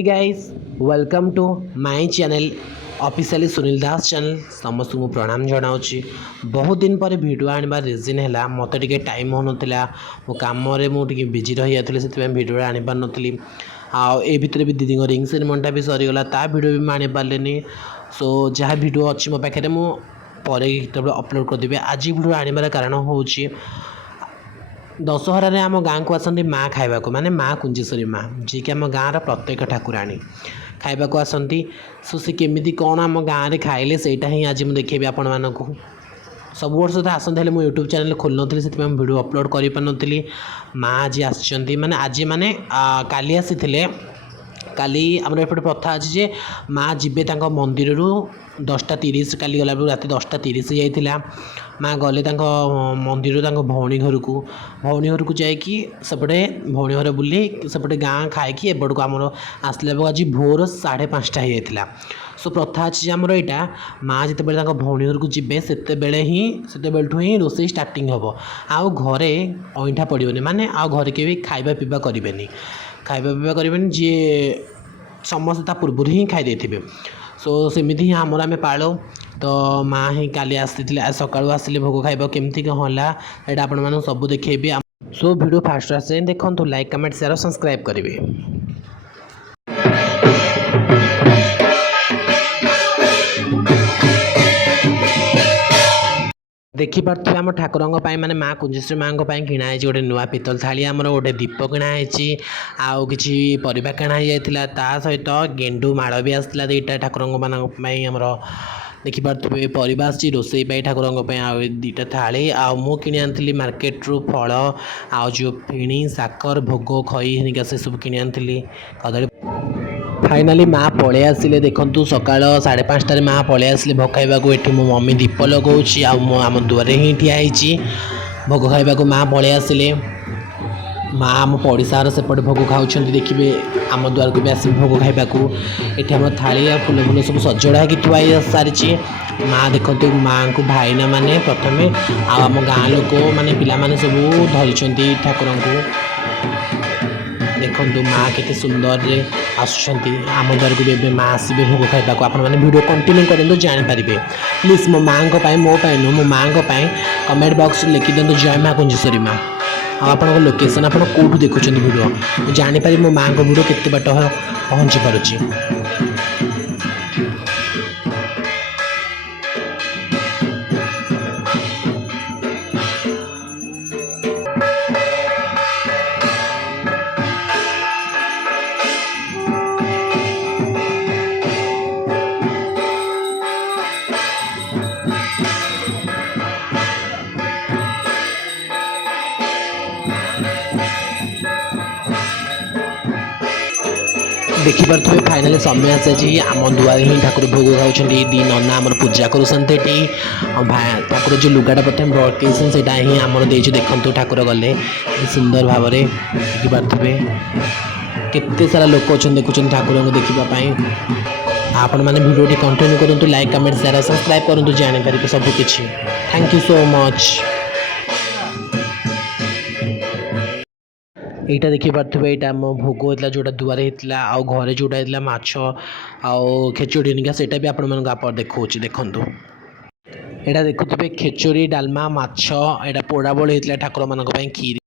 Hey guys welcome to my channel officially Sunil Das channel समस्त को प्रणाम जनाऊँगी। बहुत दिन पर वीडियो आनिबार रिजन है मत टे टाइम हो नाला मो कम मुझे बिजी रही जाती से वीडियो आनी पार नी ए भितर भी दीदी रिंग सेरेमनीटा भी सरीगला ता वीडियो भी आनी पारे। सो जहाँ वीडियो अच्छी मो पाखे मुझे अपलोड करदेवी। आज वीडियो आनबार कारण हूँ दशहर आम गाँव को आसती माँ खाइबा माने माँ कुंजेश्वरी माँ जी कि आम गाँव प्रत्येक ठाकुराणी खाइबा आसती। सो सी केमी कौन आम गाँव में खाइले सेटा ही आज मुझे देखी आपण मानक सब वर्ष तो आसते हैं यूट्यूब चैनल खोल नी से वीडियो अपलोड कर पारि। माँ आज आसती माने आज माने काली आसी काली आमर एपटे प्रथा अच्छी जे माँ जीवे मंदिर 10:30 काली गला रात 10:30 जाइला। माँ गले मंदिर भौणी घर को जाकि सेपटे भौणी घर बुले सेपटे गाँ खाई एपट को आमर आसला आज भोर 5:30 हो जाता। सो प्रथा अच्छी आमर यहाँ माँ जिते भौणी घर को जी से ही रोसे स्टार्टिंग हम आउ घरे अईठा पड़ोनी माने आउ घरे के खाइबा पीवा करें जी समस्त पूर्व ही खाई देते। सो सेमिति ही आमर आम पालू तो माँ ही काली आसी सका आसिले भोग खाइबा केमती कौन है यहाँ आपण मैंने सब देखी। सो वीडियो फास्ट आसे देखो लाइक कमेंट शेयर सब्सक्राइब करेंगे। देखिपे आम ठाकुर माने माँ कुंजेश्वरी माँ किणाई गोटे नुआ पितल थाली आमर गोटे दीप किणाई आउ कि परिवा किणाई जाता सहित गेंडू माड़ भी आसला दुईटा ठाकुर आमर देखिपे परिवा आसी रोसई पाई ठाकुर दुईटा थाली आउ मु कि आनी मार्केट रू फल आउ जो फेणी साकर भोग खई हरिका से सब कि आनी कदली। फाइनाली माँ पलि आसिले देखु सका 5:30 माँ पलि आसिले भोग खाइबा ये मो मम्मी दीप लगाऊँगी आम दुआरे ही ठियाई भोग खाइबा माँ पलि आसिले। माँ आम पड़िशार सेपटे भोग खाऊँ देखिए आम द्वार को भी आस भोग खाइबा ये आम थाली फूल फूल सब सजड़ा हो थुआई सारी। माँ देखते माँ को भाईना माने प्रथमे आम गाँ लोक माने पिला माने सब धरी ठाकुर को देखो माँ के सुंदर आम द्वार को भी माँ आसबे भोग खाइबा आपण मैंने वीडियो कंटिन्यू करें जानीपारे। प्लीज मो माँ मोपाई नुह मो माँ कमेंट बॉक्स लिखि दिखाँ जय माँ कुंजेश्वरी माँ आप लोकेशन आप कौटू देखुं वीडियो जानीपारे मो माँ को वीडियो केते बाट पहुँची पारुची। देखिपे फाइनाली समय आसी आम दुआर ही ठाकुर भोग खाऊँ दी नना आम पूजा करुँच ठाकुर जो लुगाटा प्रथम रखी से ही आमर दे देखु ठाकुर गले सुंदर भाव में देखिपे केते सारा लोक अच्छा देखुं ठाकुर को देखापी। आपण मैंने वीडियो कंटिन्यू करूँ लाइक कमेंट शेयर सब्सक्राइब करूँ जानीपारे सबकि। Thank you so much. यहाँ देखिपे यहाँ मो भोग होता जोटा दुआरे होता आउ घरे जोटा होता माछ आउ खेचुड़ी निका सेटा भी आप देखा देखु यहाँ देखुए खेचुड़ी डालमा माछ यहाँ पोड़ा बड़ी होता ठाकुर मान खीर